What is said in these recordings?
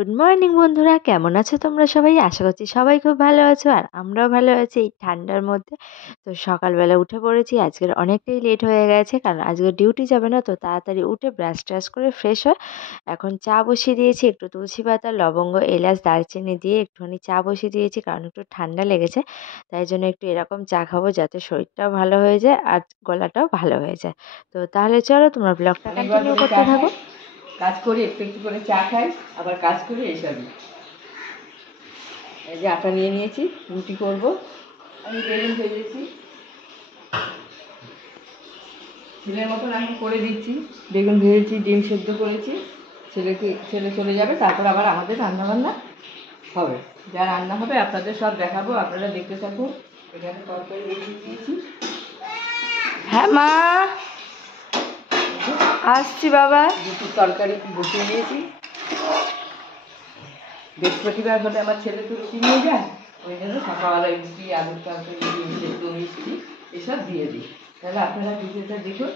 Good morning বন্ধুরা, কেমন আছো তোমরা সবাই? আশা করছি সবাই খুব ভালো আছো আর আমরাও ভালো আছি এই ঠান্ডার মধ্যে। তো সকালবেলা উঠে পড়েছি, আজকের অনেকটাই লেট হয়ে গেছে কারণ আজকে ডিউটি যাবে না, তো তাড়াতাড়ি উঠে ব্রাশ ট্রাশ করে ফ্রেশ হয় এখন চা বসিয়ে দিয়েছি। একটু তুলসী পাতা, লবঙ্গ, এলাচ, দারচিনি দিয়ে একটুখানি চা বসিয়ে দিয়েছি কারণ একটু ঠান্ডা লেগেছে, তাই জন্য একটু এরকম চা খাবো যাতে শরীরটাও ভালো হয়ে যায় আর গলাটাও ভালো হয়ে যায়। তো তাহলে চলো তোমরা ব্লগটা কন্টিনিউ করতে থাকো। কাজ করি, একটু একটু করে চা খাই, আবার কাজ করি এইসবই। এই যে আটা নিয়ে নিয়েছি, রুটি করব। আমি বেগুন ভেজেছি, ছেলের মতন এখন করে দিচ্ছি। বেগুন ভেজেছি, ডিম সেদ্ধ করেছি। ছেলে চলে যাবে, তারপর আবার আমাদের রান্নাবান্না হবে। যা রান্না হবে আপনাদের সব দেখাবো, আপনারা দেখতে থাকুন। এখানে তরকারি বসিয়ে দিয়েছি। হ্যাঁ মা, আসছি বাবা। দুটো তরকারি বসিয়ে দিয়েছি। বৃহস্পতিবার হলে আমার ছেলে তো রুটি নিয়ে যায়, ওই জন্য সকালবেলা রুটি, আলুর তরকারি, ডিম সেদ্ধ, মিষ্টি এসব দিয়ে দিই। তাহলে আপনারা ভিডিওটা দেখুন,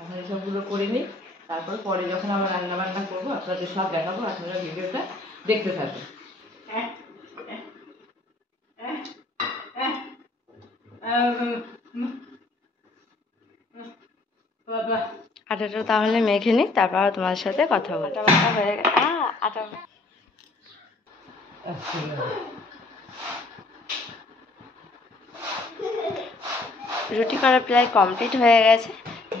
এখন এসবগুলো করে নিই, তারপর পরে যখন আমরা রান্নাবান্না করবো আপনাদের সব দেখাবো, আপনারা ভিডিওটা দেখতে থাকুন। আটাটা তাহলে মেখে নিই, তারপর তোমার সাথে কথা বলবো। আটা মাখা হয়ে গেছে। আটা রুটি করা প্রায় কমপ্লিট হয়ে গেছে,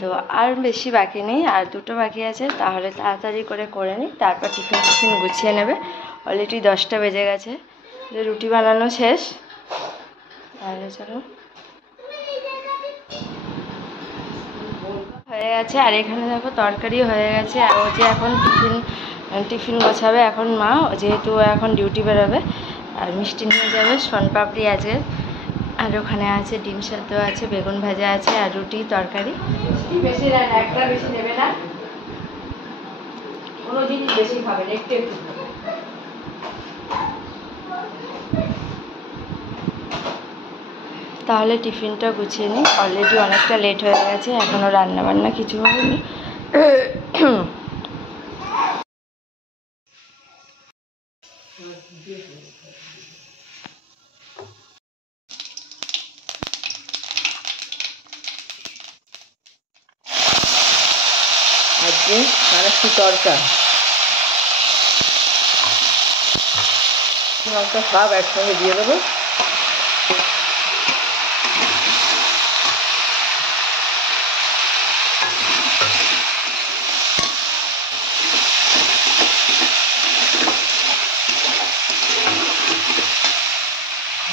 তো আর বেশি বাকি নেই, আর দুটো বাকি আছে, তাহলে তাড়াতাড়ি করে নিই, তারপর টিফিন গুছিয়ে নেবে। অলরেডি 10টা বেজে গেছে, রুটি বানানো শেষ। তাহলে চলো, হয়ে গেছে। আর এখানে দেখো তরকারি হয়ে গেছে, আর ও যে এখন টিফিন গোছাবে এখন মা, যেহেতু এখন ডিউটি বেরোবে। আর মিষ্টি নিয়ে যাবে, শনপাপড়ি আছে, আর ওখানে আছে ডিম সেদ্ধ আছে, বেগুন ভাজা আছে, আর রুটি তরকারি। বেশি না, একটা বেশি নেবে না, কোনো জিনিস বেশি খাবেন, একটু একটু খাবেন। তাহলে টিফিনটা গুছিয়ে নিই, অলরেডি অনেকটা লেট হয়ে গেছে, এখনও রান্নাবান্না কিছু হয়নি। আজকে বানাচ্ছি তরকা, লঙ্কা সব একসঙ্গে দিয়ে দেবো।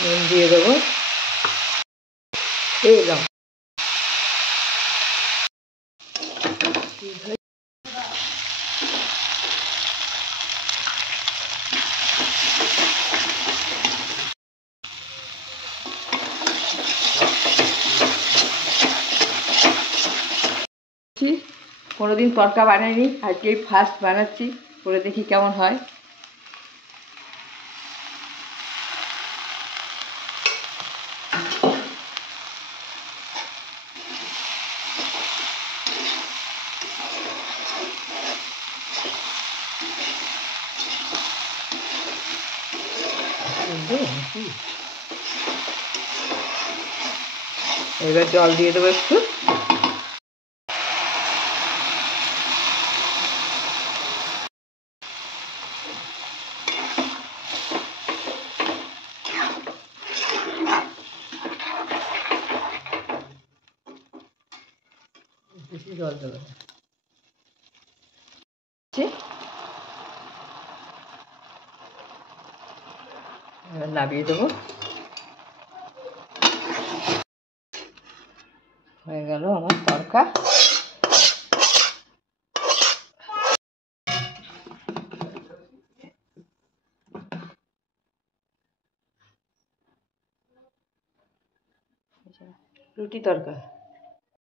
নুন দিয়ে দেবো, এই লঙ্কা কোনোদিন তরকা বানাইনি, আজকেই ফার্স্ট বানাচ্ছি, করে দেখি কেমন হয়। এবার জল দিয়ে দেবো একটু। বেশি জল দেবো না, এবার নামিয়ে দেবো। হয়ে গেল আমার তরকা। রুটি তরকা